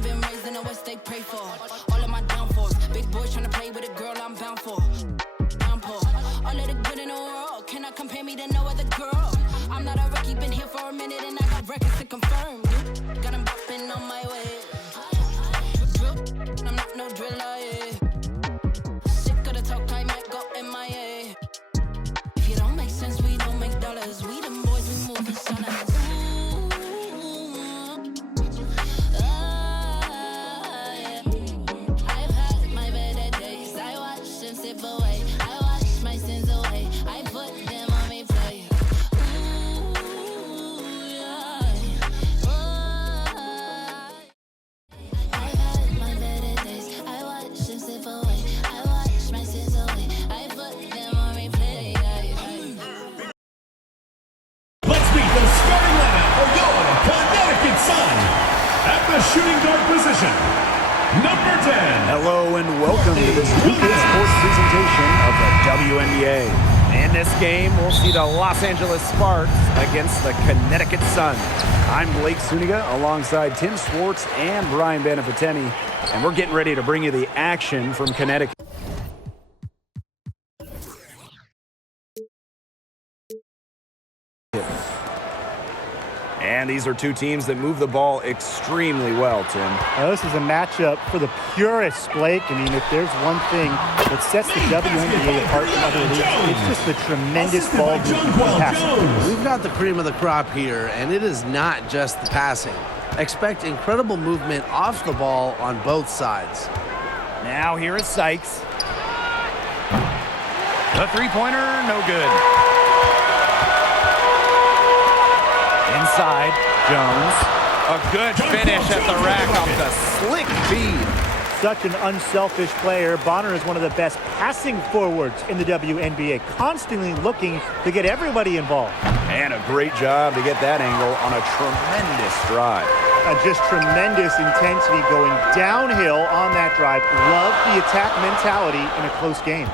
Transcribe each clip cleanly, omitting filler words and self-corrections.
I've been raised in the West, they pray for. All of my downfalls. Big boys trying to play with a girl I'm bound for. Downpour. All of the good in the world. Cannot compare me to no other girl. I'm not a rookie, been here for a minute and I got records to confirm. Got them bopping on my way. I'm not no driller, yeah. Sick of the talk, I might go MIA. If you don't make sense, we don't make dollars. We them boys, we move in silence. I've had my better days. I watch them slip away. I wash my sins away. I put them on replay. I've had my better days. I watch them slip away. I wash my sins away. I put them on replay. Let's meet the starting lineup for your Connecticut Sun. At the shooting guard position, number 10. Hello and welcome to this weekend sports presentation of the WNBA. In this game, we'll see the Los Angeles Sparks against the Connecticut Sun. I'm Blake Suniga alongside Tim Swartz and Brian Beneficeni, and we're getting ready to bring you the action from Connecticut. And these are two teams that move the ball extremely well, Tim. This is a matchup for the purists, Blake. I mean, if there's one thing that sets the WNBA apart from other leagues, it's just the tremendous ball movement and passing. We've got the cream of the crop here, and it is not just the passing. Expect incredible movement off the ball on both sides. Now here is Sykes. The three-pointer, no good. Inside, Jones. A good finish at the rack off the slick feed. Such an unselfish player. Bonner is one of the best passing forwards in the WNBA, constantly looking to get everybody involved. And a great job to get that angle on a tremendous drive. Just tremendous intensity going downhill on that drive. Love the attack mentality in a close game.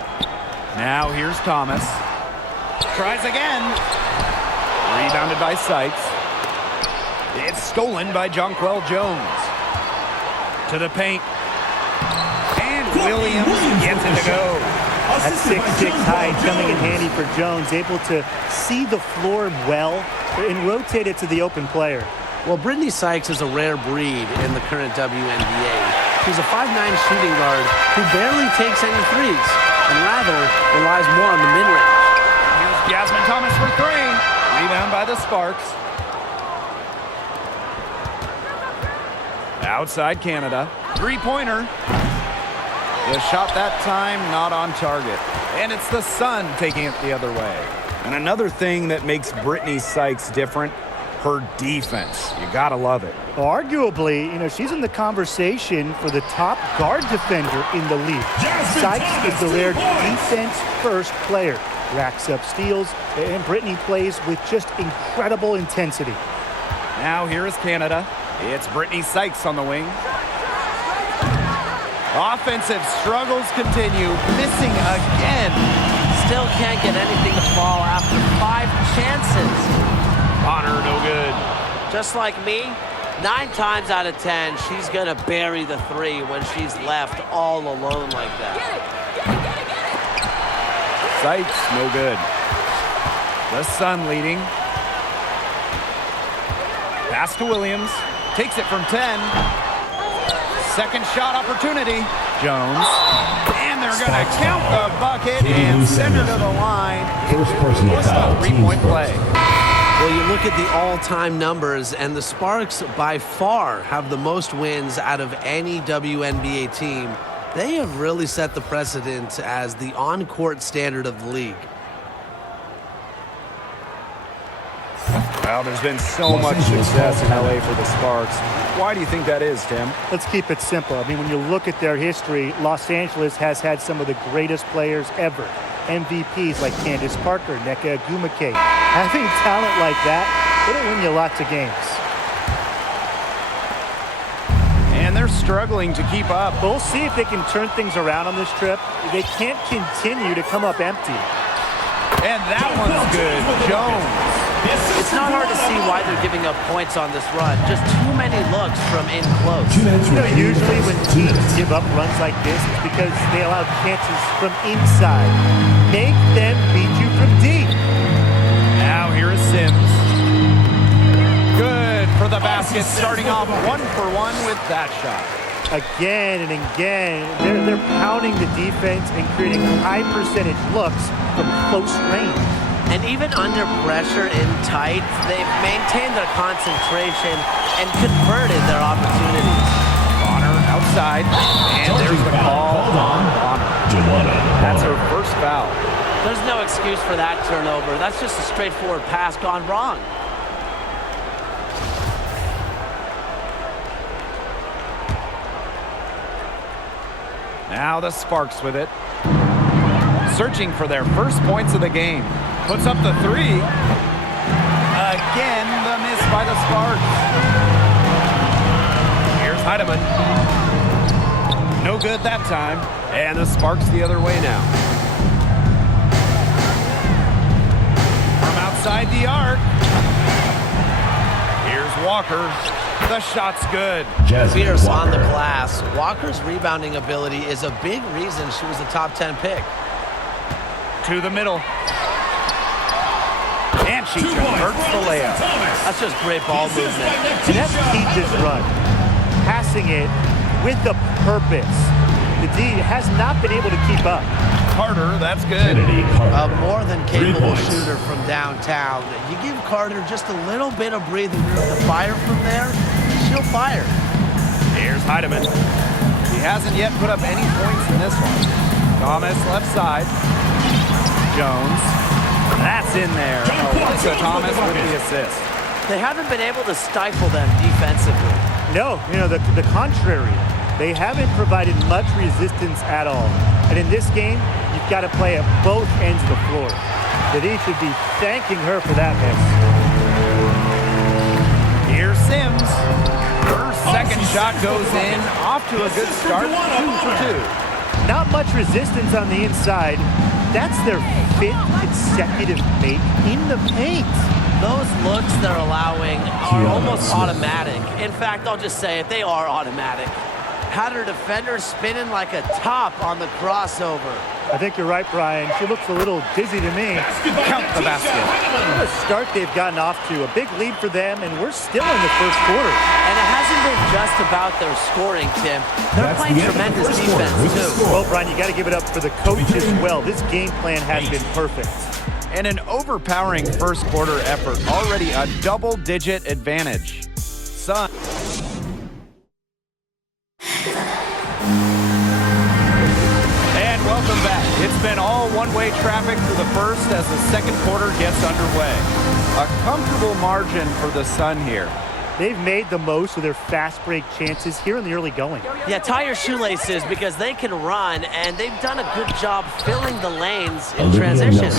Now here's Thomas. Tries again. Rebounded by Sykes. It's stolen by Jonquel Jones. To the paint. And Williams gets it to go. That 6'6" height coming in handy for Jones, able to see the floor well and rotate it to the open player. Well, Brittany Sykes is a rare breed in the current WNBA. She's a 5'9" shooting guard who barely takes any threes and rather relies more on the mid-range. Here's Jasmine Thomas for three. Rebound by the Sparks. Outside Canada. Three-pointer. The shot that time not on target. And it's the Sun taking it the other way. And another thing that makes Brittany Sykes different, her defense. You gotta love it. Arguably, she's in the conversation for the top guard defender in the league. Sykes is the rare defense-first player. Racks up steals, and Brittany plays with just incredible intensity. Now here is Canada. It's Brittany Sykes on the wing. Offensive struggles continue, missing again. Still can't get anything to fall after 5 chances. Bonner, no good. Just like me, 9 times out of 10, she's gonna bury the 3 when she's left all alone like that. Sykes, no good. The Sun leading. Pass to Williams. Takes it from 10. Second shot opportunity. Jones. And they're going to count the bucket and send her to the line. First personal foul. 3-point play. Well, you look at the all-time numbers, and the Sparks by far have the most wins out of any WNBA team. They have really set the precedent as the on-court standard of the league. Well, there's been so much success in LA for the Sparks. Why do you think that is, Tim? Let's keep it simple. I mean, when you look at their history, Los Angeles has had some of the greatest players ever. MVPs like Candace Parker, Nneka Ogwumike. Having talent like that, it'll win you lots of games. And they're struggling to keep up. We'll see if they can turn things around on this trip. They can't continue to come up empty. And that one's good. Jones. It's not hard to see why they're giving up points on this run. Just too many looks from in close. Usually when teams give up runs like this, it's because they allow chances from inside. Make them beat you from deep. Now here is Sims. Good for the basket, starting off 1 for 1 with that shot. Again and again, they're pounding the defense and creating high percentage looks from close range. And even under pressure in tight, they've maintained their concentration and converted their opportunities. Bonner outside, and there's the call on Bonner. That's her first foul. There's no excuse for that turnover. That's just a straightforward pass gone wrong. Now the Sparks with it. Searching for their first points of the game. Puts up the three. Again, the miss by the Sparks. Here's Heidemann. No good that time. And the Sparks the other way now. From outside the arc. Here's Walker. The shot's good. Fierce on the glass. Walker's rebounding ability is a big reason she was a top 10 pick. To the middle. And she converts the layup. That's just great ball movement. And that's key to this run. Passing it with a purpose. The D has not been able to keep up. Carter, that's good. A more than capable shooter from downtown. You give Carter just a little bit of breathing room to fire from there, she'll fire. Here's Heidemann. He hasn't yet put up any points in this one. Thomas left side. Jones. That's in there. So Thomas with the assist. They haven't been able to stifle them defensively. No, the contrary. They haven't provided much resistance at all. And in this game, you've got to play at both ends of the floor. The D should be thanking her for that miss. Here's Sims. Her second shot goes in. Off to a good start. 2 for 2. Not much resistance on the inside. That's their 5th consecutive make in the paint. Those looks they're allowing are almost automatic. In fact, I'll just say it, they are automatic. Had her defender spinning like a top on the crossover. I think you're right, Brian. She looks a little dizzy to me. Count the basket. What a start they've gotten off to. A big lead for them, and we're still in the first quarter. And it hasn't been just about their scoring, Tim. They're playing tremendous defense, too. Well, Brian, you got to give it up for the coach as well. This game plan has been perfect. And an overpowering first quarter effort. Already a double-digit advantage. Sun. And welcome back. It's been all one-way traffic through the first as the second quarter gets underway. A comfortable margin for the Sun here. They've made the most of their fast break chances here in the early going. Yeah, tie your shoelaces because they can run, and they've done a good job filling the lanes in transition.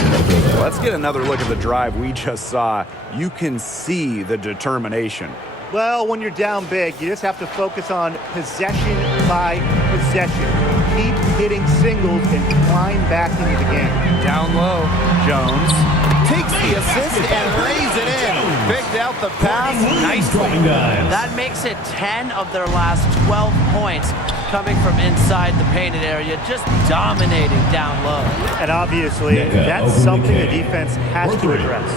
Let's get another look at the drive we just saw. You can see the determination. Well, when you're down big, you just have to focus on possession by possession. Keep hitting singles and climb back into the game. Down low, Jones takes the assist and lays it in. Picked out the pass nicely. That makes it 10 of their last 12 points coming from inside the painted area, just dominating down low. And obviously, that's something the defense has to address.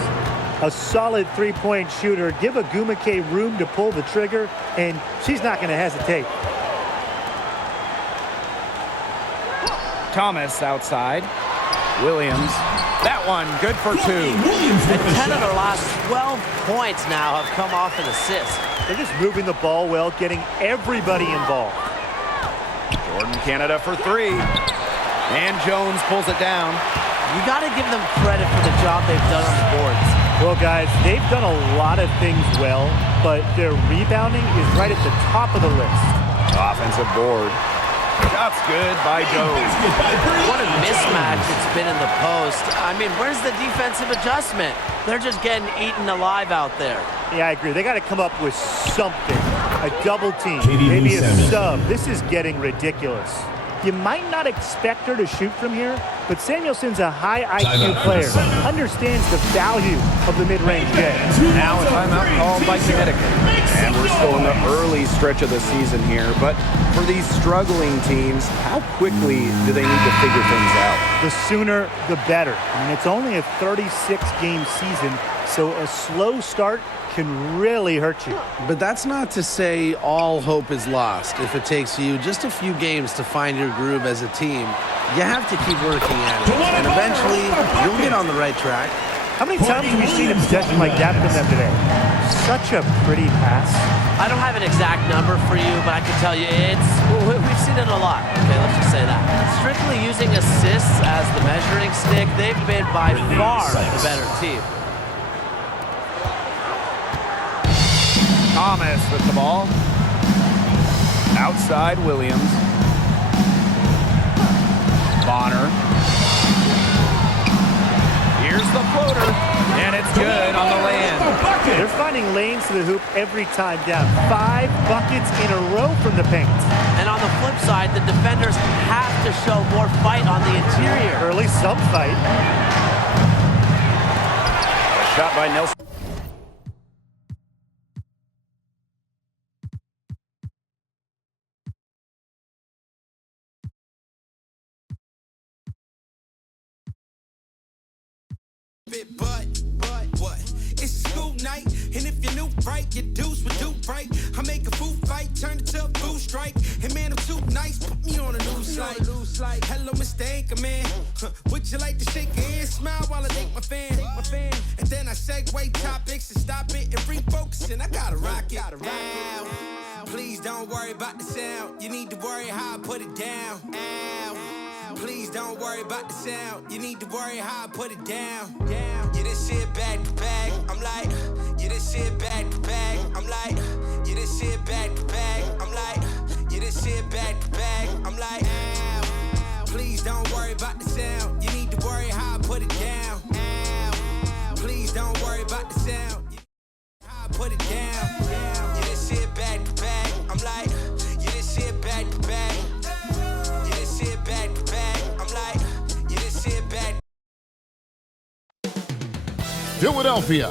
A solid three-point shooter. Give Agumake room to pull the trigger, and she's not going to hesitate. Thomas outside. Williams. That one good for 2. And 10 of their last 12 points now have come off an assist. They're just moving the ball well, getting everybody involved. Jordan Canada for 3. And Jones pulls it down. You got to give them credit for the job they've done on the boards. Well, guys, they've done a lot of things well, but their rebounding is right at the top of the list. Offensive board. Shot's good by Jones. What a mismatch it's been in the post. I mean, where's the defensive adjustment? They're just getting eaten alive out there. Yeah, I agree. They got to come up with something. A double team, maybe a sub. This is getting ridiculous. You might not expect her to shoot from here, but Samuelson's a high IQ player, understands the value of the mid-range game. Now a timeout called by Connecticut. And we're still in the early stretch of the season here, but for these struggling teams, how quickly do they need to figure things out? The sooner, the better. I mean, it's only a 36-game season, so a slow start can really hurt you. But that's not to say all hope is lost. If it takes you just a few games to find your groove as a team, you have to keep working at it, and eventually you'll get on the right track. How many times have we seen a possession like that from them today? Such a pretty pass. I don't have an exact number for you, but I can tell you we've seen it a lot. Okay, let's just say that. Strictly using assists as the measuring stick, they've been by far the better team. Thomas with the ball. Outside Williams. Bonner. Here's the floater. And it's good on the land. They're finding lanes to the hoop every time down. 5 buckets in a row from the paint. And on the flip side, the defenders have to show more fight on the interior. Or at least some fight. A shot by Nelson. But what? It's school night, and if you're new, right, your dudes would do right. I make a food fight, turn it to a food strike. And man, I'm too nice, put me on a new slide. Hello, Mr. Anchorman. Would you like to shake your hand, smile while I take my fan? And then I segue topics and stop it and refocus, and I gotta rock it. Ow. Please don't worry about the sound. You need to worry how I put it down. Ow. Please don't worry about the sound. You need to worry how I put it down. Yeah, this shit back to back. I'm like, yeah, this shit back to back. I'm like, yeah, this shit back to back. I'm like, yeah, this shit back to back. I'm like, ow. Please don't worry about the sound. You need to worry how I put it down. Ow. Please don't worry about the sound. How I put it down. Yeah, this shit back to back. I'm like, yeah, this shit back to back. Yeah, this shit back to back. I'm like, yeah, this shit back. Philadelphia.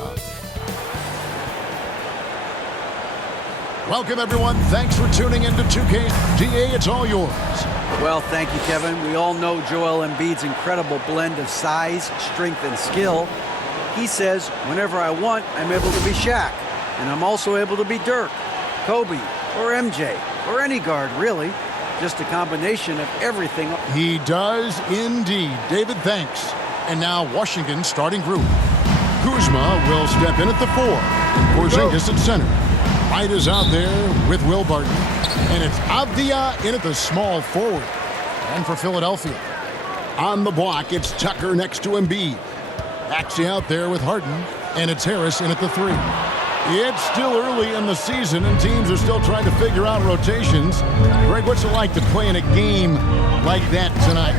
Welcome, everyone. Thanks for tuning in to 2K. DA, it's all yours. Well, thank you, Kevin. We all know Joel Embiid's incredible blend of size, strength, and skill. He says, whenever I want, I'm able to be Shaq. And I'm also able to be Dirk, Kobe, or MJ, or any guard, really. Just a combination of everything. He does indeed. David, thanks. And now Washington starting group. Kuzma will step in at the 4. And Porzingis at center. Wright is out there with Will Barton. And it's Avdia in at the small forward. And for Philadelphia, on the block, it's Tucker next to Embiid. Maxey out there with Harden. And it's Harris in at the 3. It's still early in the season, and teams are still trying to figure out rotations. Greg, what's it like to play in a game like that tonight?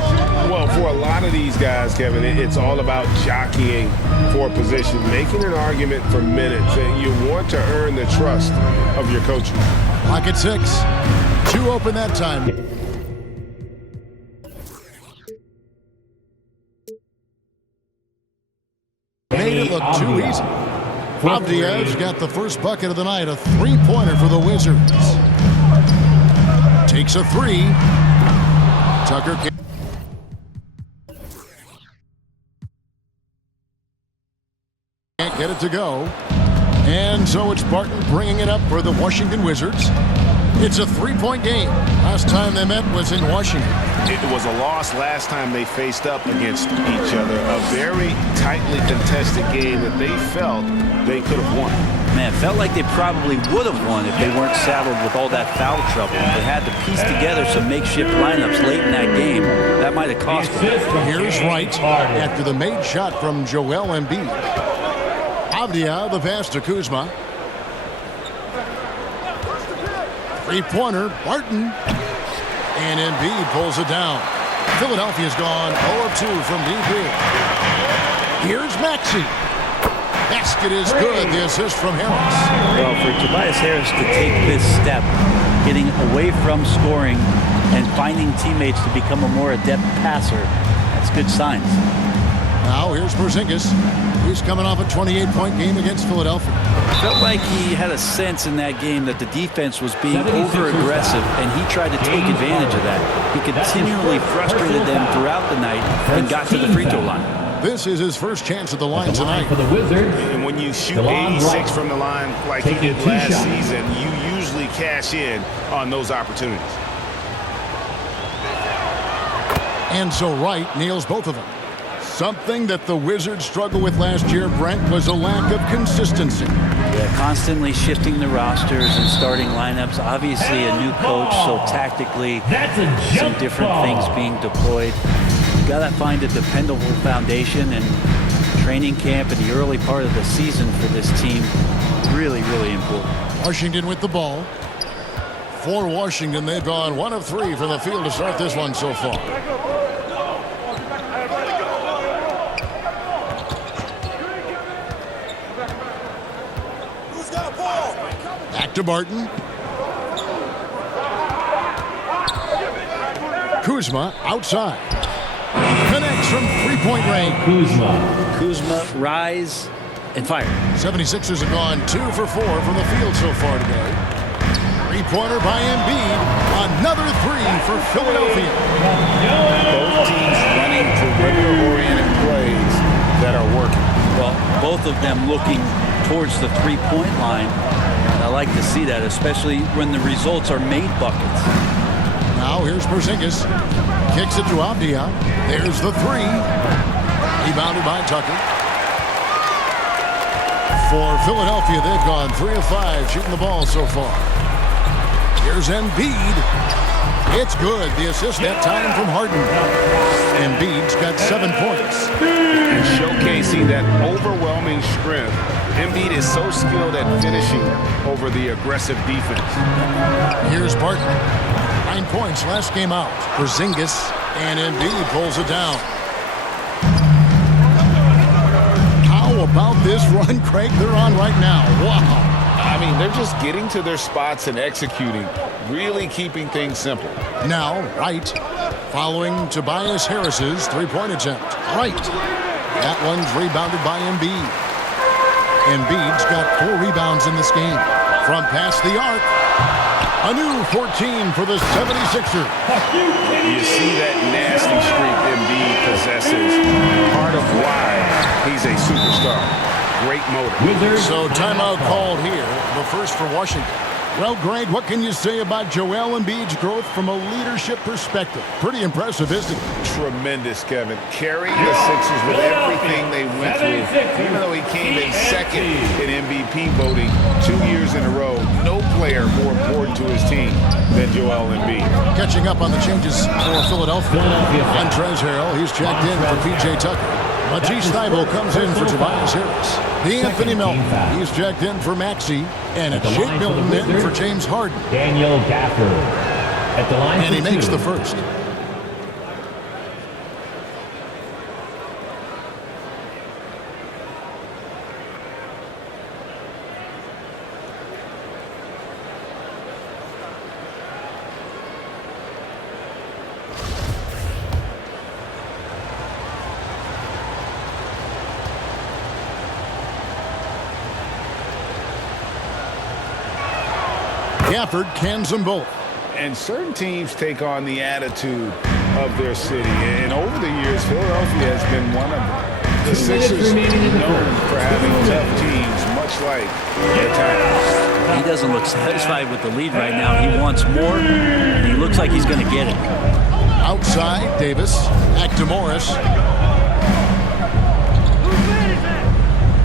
Well, for a lot of these guys, Kevin, it's all about jockeying for a position, making an argument for minutes, and you want to earn the trust of your coaches. Clock at 6. 2 open that time. Made it look too easy. Avdia's got the first bucket of the night, a 3-pointer for the Wizards. Takes a 3. Tucker can't get it to go. And so it's Barton bringing it up for the Washington Wizards. It's a 3-point game. Last time they met was in Washington. It was a loss last time they faced up against each other. A very tightly contested game that they felt they could have won. Man, felt like they probably would have won if they weren't saddled with all that foul trouble. They had to piece together some makeshift lineups late in that game. That might have cost them. Here's Wright after the made shot from Joel Embiid. Avdia, the pass to Kuzma. 3-pointer, Barton. And Embiid pulls it down. Philadelphia's gone 0 of 2 from deep here. Here's Maxey. Basket is good. The assist from Harris. Well, for Tobias Harris to take this step, getting away from scoring and finding teammates to become a more adept passer. That's good signs. Now here's Porzingis. He's coming off a 28-point game against Philadelphia. Felt like he had a sense in that game that the defense was being over-aggressive, and he tried to take advantage of that. He continually frustrated them throughout the night and got to the free throw line. This is his first chance at the line tonight. For the Wizards, And when you shoot 86 from the line like he did last season, you usually cash in on those opportunities. And so Wright nails both of them. Something that the Wizards struggled with last year, Brent, was a lack of consistency. Yeah, constantly shifting the rosters and starting lineups. Obviously a new coach, so tactically some different things being deployed. You gotta find a dependable foundation, and training camp in the early part of the season for this team, really, really important. Washington with the ball. For Washington, they've gone 1 of 3 from the field to start this one so far. Back to Barton. Kuzma outside. Connects from three-point range. Kuzma, rise and fire. 76ers have gone 2 for 4 from the field so far today. Three-pointer by Embiid. Another 3 for Philadelphia. Both teams running perimeter-oriented plays that are working. Well, both of them looking towards the three-point line. I like to see that, especially when the results are made buckets. Now here's Porzingis. Kicks it to Avdia. There's the 3. Rebounded by Tucker. For Philadelphia, they've gone 3 of 5 shooting the ball so far. Here's Embiid. It's good. The assist that time from Harden. Embiid's got 7 points. And showcasing that overwhelming strength, Embiid is so skilled at finishing over the aggressive defense. Here's Barton. 9 points last game out. Porzingis, and Embiid pulls it down. How about this run, Craig, they're on right now? Wow. I mean, they're just getting to their spots and executing, really keeping things simple. Now, Wright, following Tobias Harris's three-point attempt. Wright. That one's rebounded by Embiid. Embiid's got 4 rebounds in this game. From past the arc, a new 14 for the 76ers. You see that nasty streak Embiid possesses. Part of why he's a superstar. Great motor. So timeout called here, the first for Washington. Well, Greg, what can you say about Joel Embiid's growth from a leadership perspective? Pretty impressive, isn't it? Tremendous, Kevin. Carrying the Sixers with everything they went through. Even though he came in second in MVP voting 2 years in a row, no player more important to his team than Joel Embiid. Catching up on the changes for Philadelphia. Montrezl Harrell, he's checked in for P.J. Tucker. Matisse Thybulle comes in for Tobias Harris. Anthony Melton, he's checked in for Maxey. And it's Shake Milton in for James Harden. Daniel Gafford at the line. And he makes the first. Gafford cans them both. And certain teams take on the attitude of their city. And over the years, Philadelphia has been one of them. The Sixers known for having tough teams, much like their Titans. He doesn't look satisfied with the lead right now. He wants more, and he looks like he's going to get it. Outside, Davis. Back to Morris.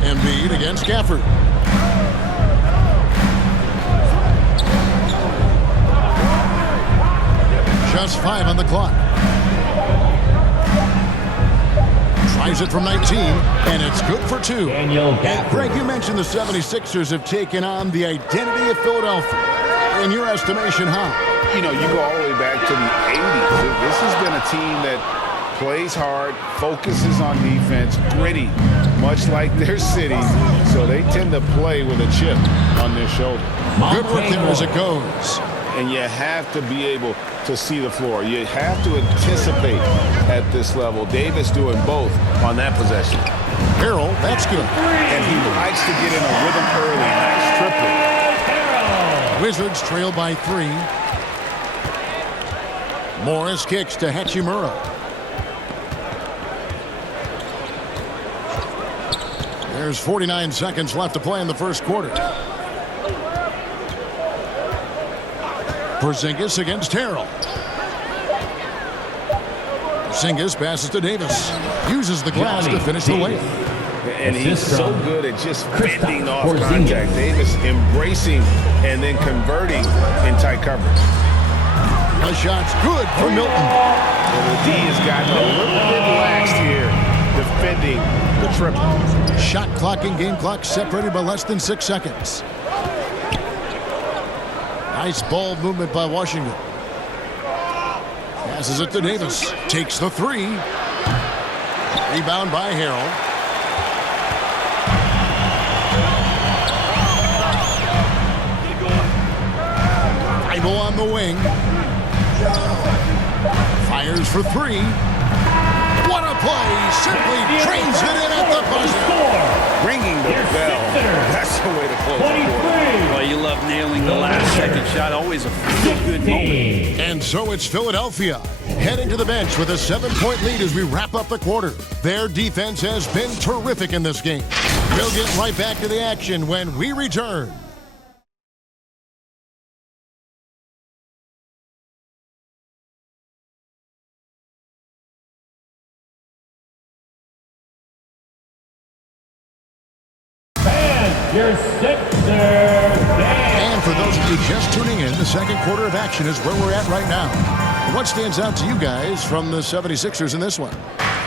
Embiid against Gafford. Just 5 on the clock. Tries it from 19, and it's good for 2. And Greg, you mentioned the 76ers have taken on the identity of Philadelphia. In your estimation, how? You know, you go all the way back to the 80s. This has been a team that plays hard, focuses on defense, gritty, much like their cities. So they tend to play with a chip on their shoulder. Good work there as it goes. and you have to be able to see the floor. You have to anticipate at this level. Davis doing both on that possession. Harrell, that's good. And he likes to get in a rhythm early. Nice triple. Wizards trail by 3. Morris kicks to Hachimura. There's 49 seconds left to play in the first quarter. Porzingis against Harrell. Porzingis passes to Davis. Uses the glass to finish the layup. And he's so good at just fending off contact. Davis embracing and then converting in tight coverage. The shot's good for Milton. And the D has gotten a little bit laxed here defending the triple. Shot clock and game clock separated by less than 6 seconds. Nice ball movement by Washington. Passes it to Davis. Takes the 3. Rebound by Harrell. Bible on the wing. Fires for 3. What a play! Simply trains it in at the buzzer. Ringing the bell. That's the way to close the quarter. Well, you love nailing the last second shot. Always a good moment. And so it's Philadelphia heading to the bench with a 7-point lead as we wrap up the quarter. Their defense has been terrific in this game. We'll get right back to the action when we return. And for those of you just tuning in, the second quarter of action is where we're at right now. What stands out to you guys from the 76ers in this one?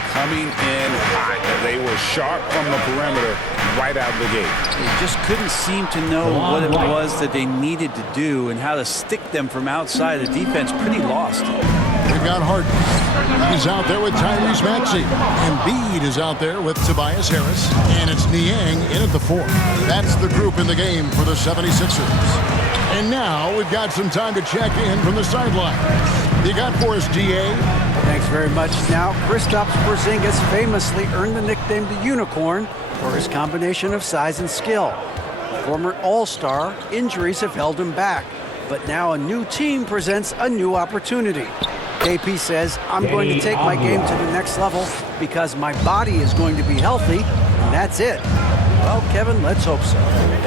Coming in hot. They were sharp from the perimeter right out of the gate. They just couldn't seem to know what it was that they needed to do and how to stick them from outside. The defense pretty lost. We've got Harden. He's out there with Tyrese Maxey. Embiid is out there with Tobias Harris. And it's Niang in at the 4. That's the group in the game for the 76ers. And now we've got some time to check in from the sideline. You got for us, GA? Thanks very much. Now, Kristaps Porzingis famously earned the nickname the Unicorn for his combination of size and skill. Former All-Star, injuries have held him back. But now a new team presents a new opportunity. KP says, I'm going to take my game to the next level because my body is going to be healthy, and that's it. Well, Kevin, let's hope so.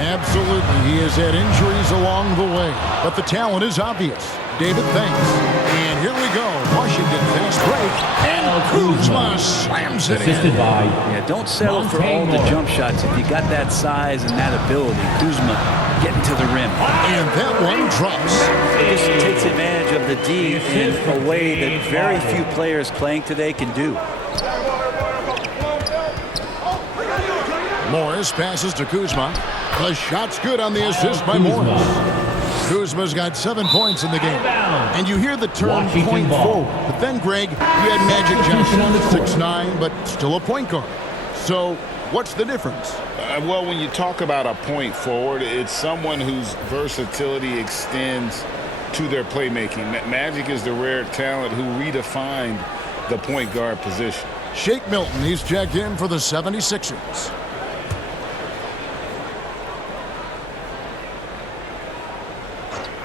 Absolutely. He has had injuries along the way, but the talent is obvious. David thanks. And here we go. Washington fast break. And Kuzma slams it in. Yeah, don't settle for all the jump shots. If you got that size and that ability, Kuzma getting to the rim. And that one drops. He just takes advantage of the D in a way that very few players playing today can do. Morris passes to Kuzma. The shot's good on the assist by Morris. Kuzma's got 7 points in the game. And you hear the term point forward. But then, Greg, you had Magic Johnson, 6'9", but still a point guard. So what's the difference? Well, when you talk about a point forward, it's someone whose versatility extends to their playmaking. Magic is the rare talent who redefined the point guard position. Shake Milton, he's checked in for the 76ers.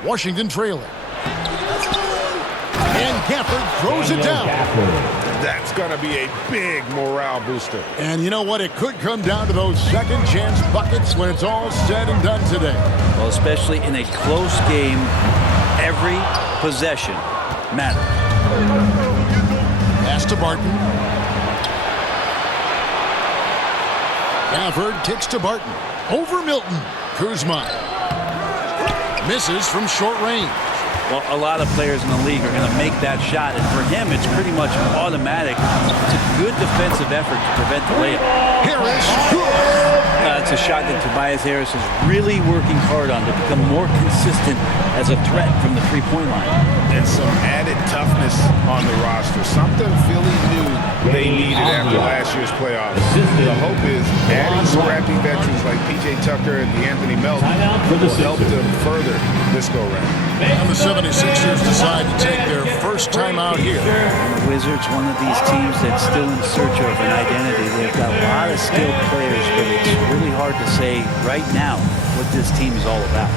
Washington trailing. And Gafford throws it down. That's going to be a big morale booster. And you know what? It could come down to those second chance buckets when it's all said and done today. Well, especially in a close game, every possession matters. Pass to Barton. Gafford kicks to Barton. Over Milton. Kuzma. Misses from short range. Well, a lot of players in the league are going to make that shot, and for him, it's pretty much automatic. It's a good defensive effort to prevent the layup. Harris, good. It's a shot that Tobias Harris is really working hard on to become more consistent as a threat from the three-point line. And some added toughness on the roster. Something Philly knew they needed after last year's playoffs. The hope is adding scrappy veterans like P.J. Tucker and Anthony Melton will help them further this go-round. And the 76ers decide to take their first time out here. And the Wizards, one of these teams that's still in search of an identity. They've got a lot of skilled players, but it's really hard to say right now what this team is all about.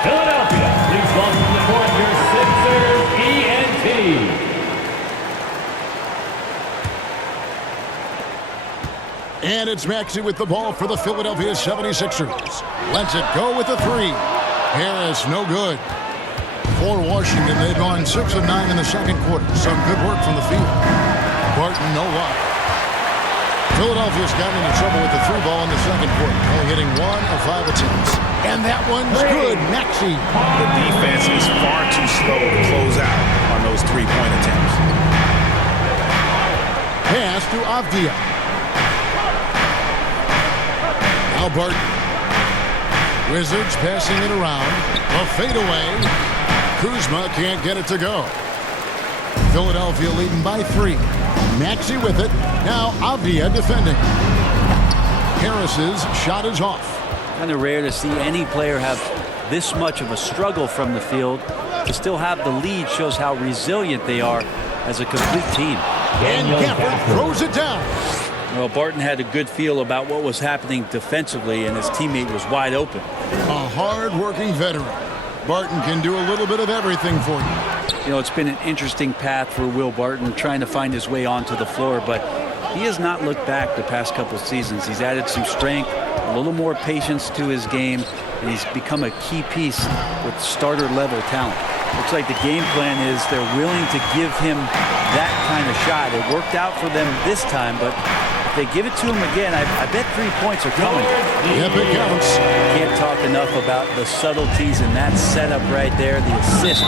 Philadelphia, please welcome to the court your Sixers ENT. And it's Maxey with the ball for the Philadelphia 76ers. Lets it go with the three. Harris, no good. For Washington, they've gone 6 of 9 in the second quarter. Some good work from the field. Barton, no luck. Philadelphia's got into trouble with the through ball in the second quarter. Only hitting 1 of 5 attempts. And that one's good. Maxey. The defense is far too slow to close out on those three-point attempts. Pass to Avdia. Now Barton. Wizards passing it around. A fadeaway. Kuzma can't get it to go. Philadelphia leading by 3. Maxey with it. Now Avdia defending. Harris's shot is off. Kind of rare to see any player have this much of a struggle from the field. To still have the lead shows how resilient they are as a complete team. And Gafford throws it down. Well, Barton had a good feel about what was happening defensively, and his teammate was wide open. A hard-working veteran. Barton can do a little bit of everything for you. You know, it's been an interesting path for Will Barton trying to find his way onto the floor, but he has not looked back the past couple seasons. He's added some strength, a little more patience to his game, and he's become a key piece with starter-level talent. Looks like the game plan is they're willing to give him that kind of shot. It worked out for them this time, but if they give it to him again, I bet 3 points are coming. Yep, it counts. Can't talk enough about the subtleties in that setup right there. The assist,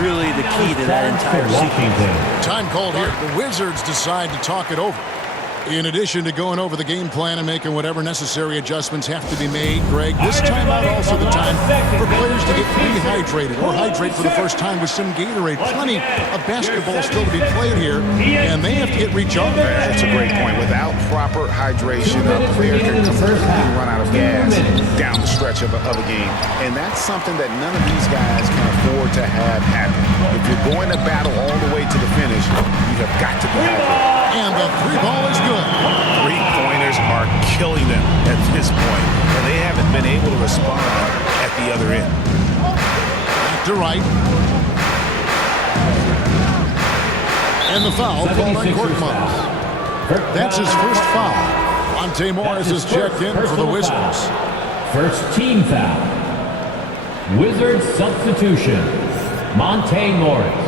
really the key to that entire sequence. Time called here. The Wizards decide to talk it over. In addition to going over the game plan and making whatever necessary adjustments have to be made, Greg, this timeout also the time for players to get rehydrated or hydrate for the first time with some Gatorade. Plenty of basketball still to be played here, and they have to get recharged. That's a great point. Without proper hydration, a player can completely run out of gas down the stretch of a game. And that's something that none of these guys can afford to have happen. If you're going to battle all the way to the finish, you have got to be hydrated. And the three ball is good. Three-pointers are killing them at this point, and they haven't been able to respond at the other end. Back to right. And the foul called on Korkmaz. That's his first foul. Monte Morris is checked in for the Wizards. First team foul. Wizards substitution. Monte Morris.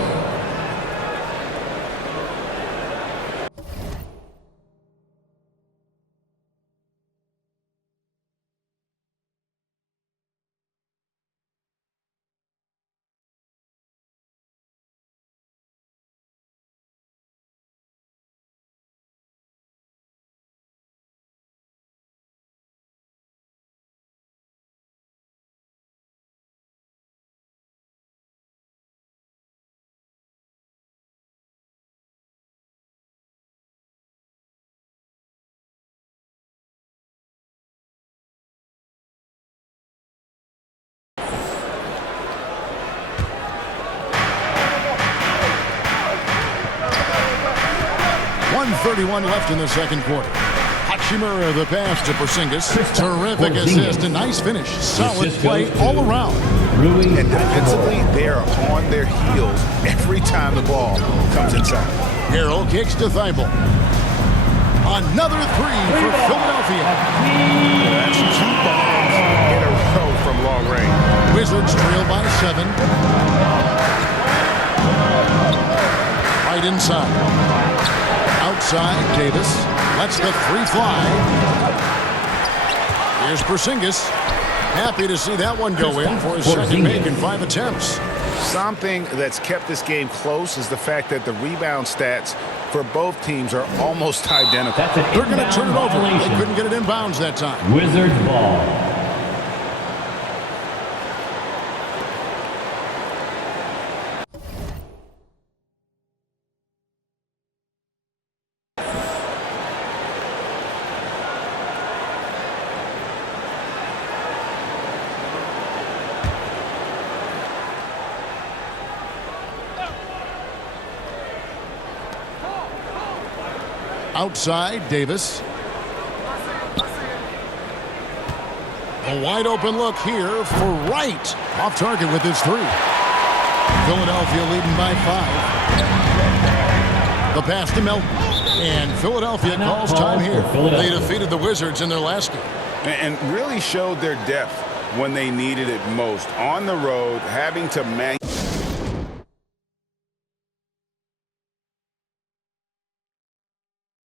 2:31 left in the second quarter. Hachimura the pass to Porzingis. Terrific assist, a nice finish. Solid play all around. And defensively, they're on their heels every time the ball comes inside. Harrell kicks to Thibault. Another three for Philadelphia. That's 2 bombs in a row from long range. Wizards trail by 7. Right inside. Outside, Davis lets the 3 fly. Here's Porzingis. Happy to see that one go in for his second make in 5 attempts. Something that's kept this game close is the fact that the rebound stats for both teams are almost identical. They're going to turn it over. They couldn't get it in bounds that time. Wizards ball. Outside, Davis. A wide open look here for Wright. Off target with his 3. Philadelphia leading by 5. The pass to Melton. And Philadelphia calls time here. They defeated the Wizards in their last game. And really showed their depth when they needed it most. On the road, having to